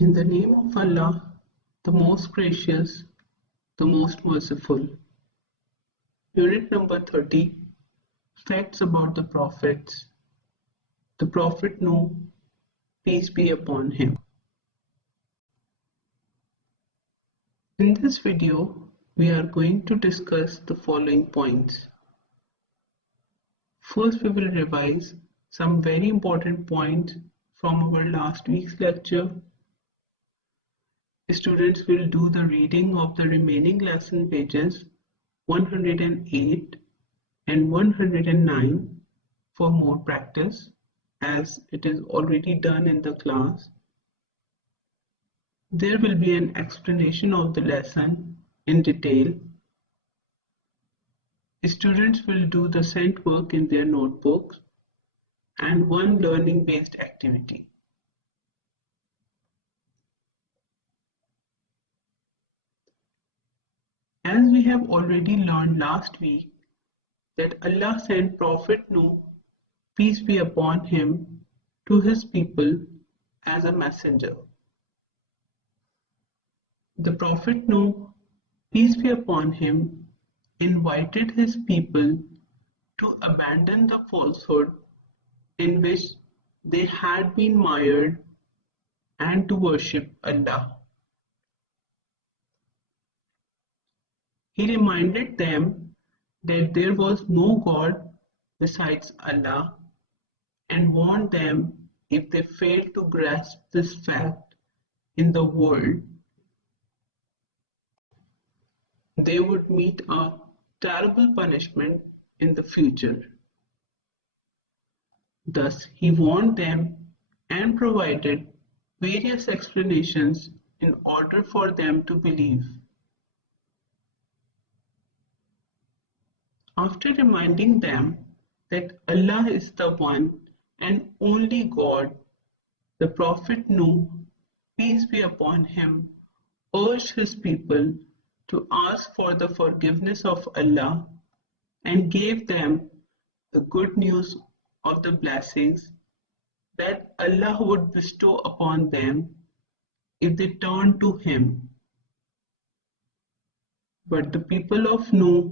In the name of Allah, the most gracious, the most merciful. Unit number 30. Facts about the Prophets. The Prophet Noah, peace be upon him. In this video, we are going to discuss the following points. First, we will revise some very important points from our last week's lecture. Students will do the reading of the remaining lesson pages 108 and 109 for more practice, as it is already done in the class. There will be an explanation of the lesson in detail. Students will do the sent work in their notebooks and one learning-based activity. As we have already learned last week that Allah sent Prophet Noah, peace be upon him, to his people as a messenger. The Prophet Noah, peace be upon him, invited his people to abandon the falsehood in which they had been mired and to worship Allah. He reminded them that there was no God besides Allah and warned them if they failed to grasp this fact in the world, they would meet a terrible punishment in the future. Thus, he warned them and provided various explanations in order for them to believe. After reminding them that Allah is the one and only God, the Prophet Noah, peace be upon him, urged his people to ask for the forgiveness of Allah and gave them the good news of the blessings that Allah would bestow upon them if they turned to Him. But the people of Noah,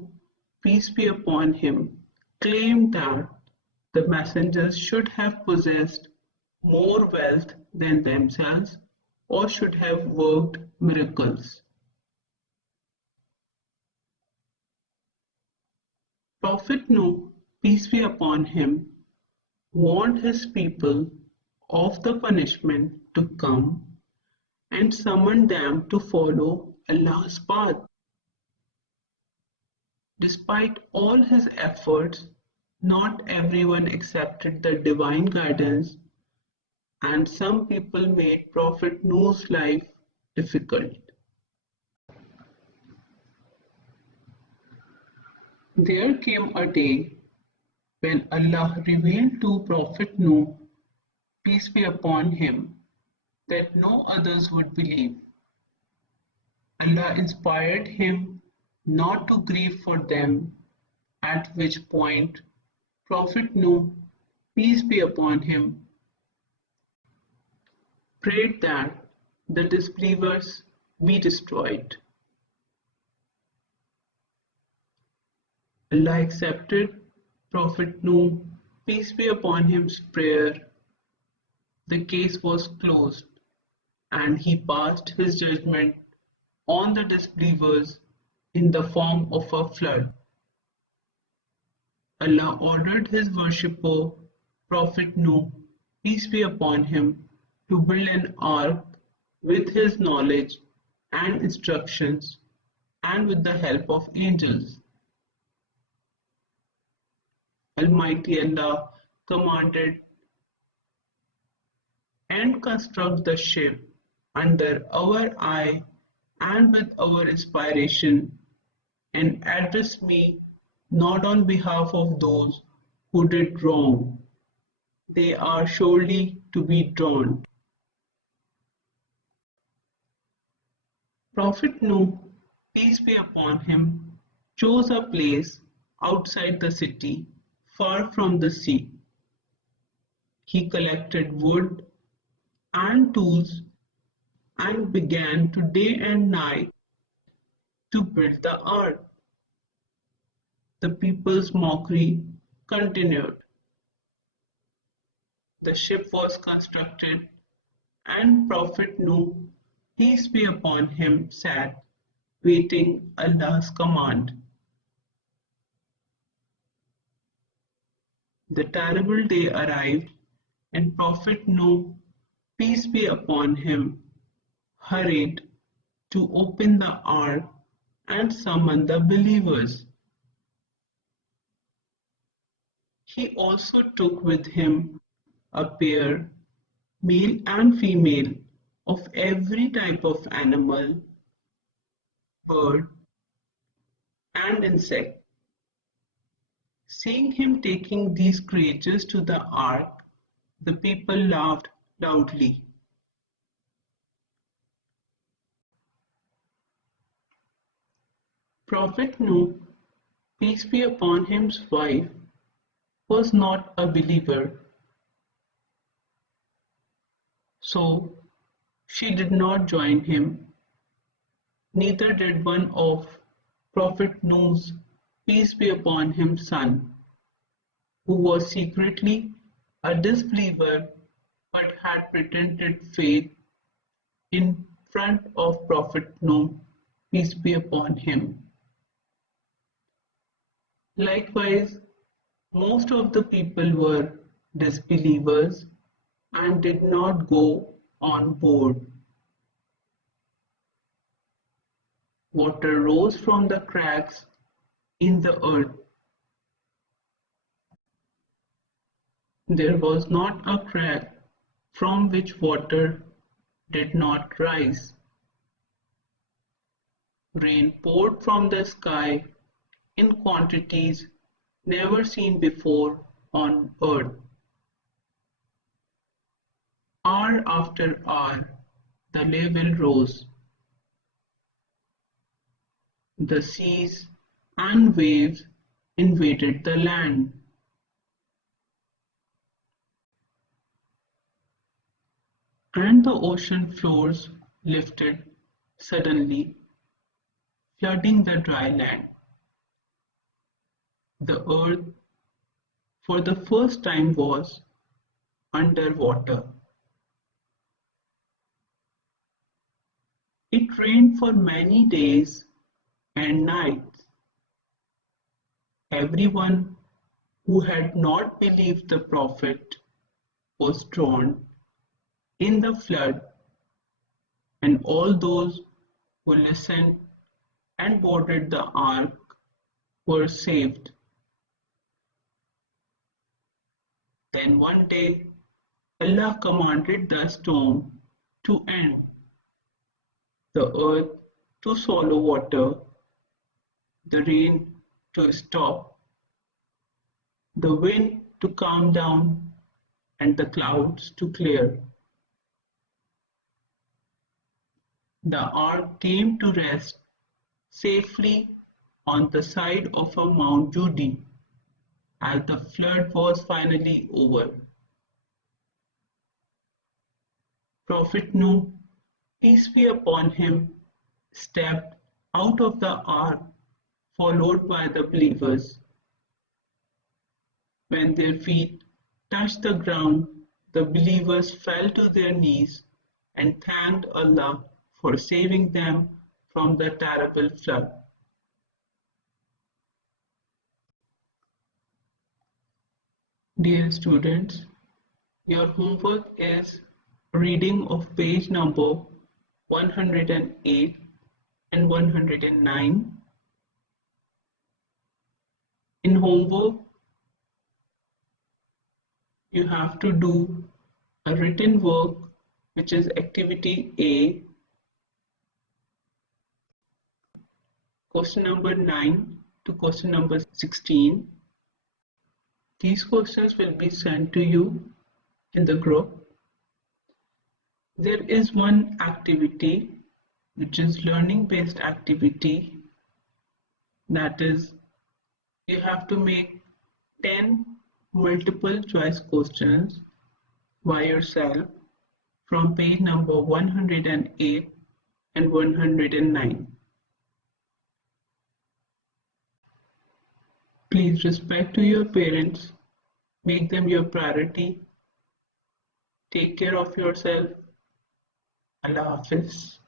peace be upon him, claimed that the messengers should have possessed more wealth than themselves or should have worked miracles. Prophet Noah, peace be upon him, warned his people of the punishment to come and summoned them to follow Allah's path. Despite all his efforts, not everyone accepted the divine guidance, and some people made Prophet Noah's life difficult. There came a day when Allah revealed to Prophet Noah, peace be upon him, that no others would believe. Allah inspired him not to grieve for them, at which point Prophet Noah, peace be upon him, prayed that the disbelievers be destroyed. Allah accepted Prophet Noah, peace be upon him's prayer. The case was closed and he passed his judgment on the disbelievers in the form of a flood. Allah ordered his worshipper, Prophet Noah, peace be upon him, to build an ark with his knowledge and instructions and with the help of angels. Almighty Allah commanded, and construct the ship under our eye and with our inspiration, and address me not on behalf of those who did wrong. They are surely to be drawn. Prophet Noah, peace be upon him, chose a place outside the city, far from the sea. He collected wood and tools and began to day and night to build the ark. The people's mockery continued. The ship was constructed, and Prophet Nuh, peace be upon him, sat, waiting Allah's command. The terrible day arrived, and Prophet Nuh, peace be upon him, hurried to open the ark and summon the believers. He also took with him a pair, male and female, of every type of animal, bird, and insect. Seeing him taking these creatures to the ark, the people laughed loudly. Prophet Nuh, peace be upon him's wife, was not a believer, so she did not join him. Neither did one of Prophet Nuh's, peace be upon him, son, who was secretly a disbeliever but had pretended faith in front of Prophet Noah, peace be upon him. Likewise, most of the people were disbelievers and did not go on board. Water rose from the cracks in the earth. There was not a crack from which water did not rise. Rain poured from the sky in quantities never seen before on earth. Hour after hour, the level rose. The seas and waves invaded the land. And the ocean floors lifted suddenly, flooding the dry land. The earth, for the first time, was under water. It rained for many days and nights. Everyone who had not believed the prophet was drowned in the flood, and all those who listened and boarded the ark were saved. Then one day Allah commanded the storm to end, the earth to swallow water, the rain to stop, the wind to calm down, and the clouds to clear. The ark came to rest safely on the side of a Mount Judy as the flood was finally over. Prophet Nuh, peace be upon him, stepped out of the ark followed by the believers. When their feet touched the ground, the believers fell to their knees and thanked Allah for saving them from the terrible flood. Dear students, your homework is reading of page number 108 and 109. In homework, you have to do a written work, which is activity A, question number 9 to question number 16. These questions will be sent to you in the group. There is one activity which is learning based activity, that is you have to make 10 multiple choice questions by yourself from page number 108 and 109. Please respect to your parents, make them your priority, take care of yourself. Allah Hafiz.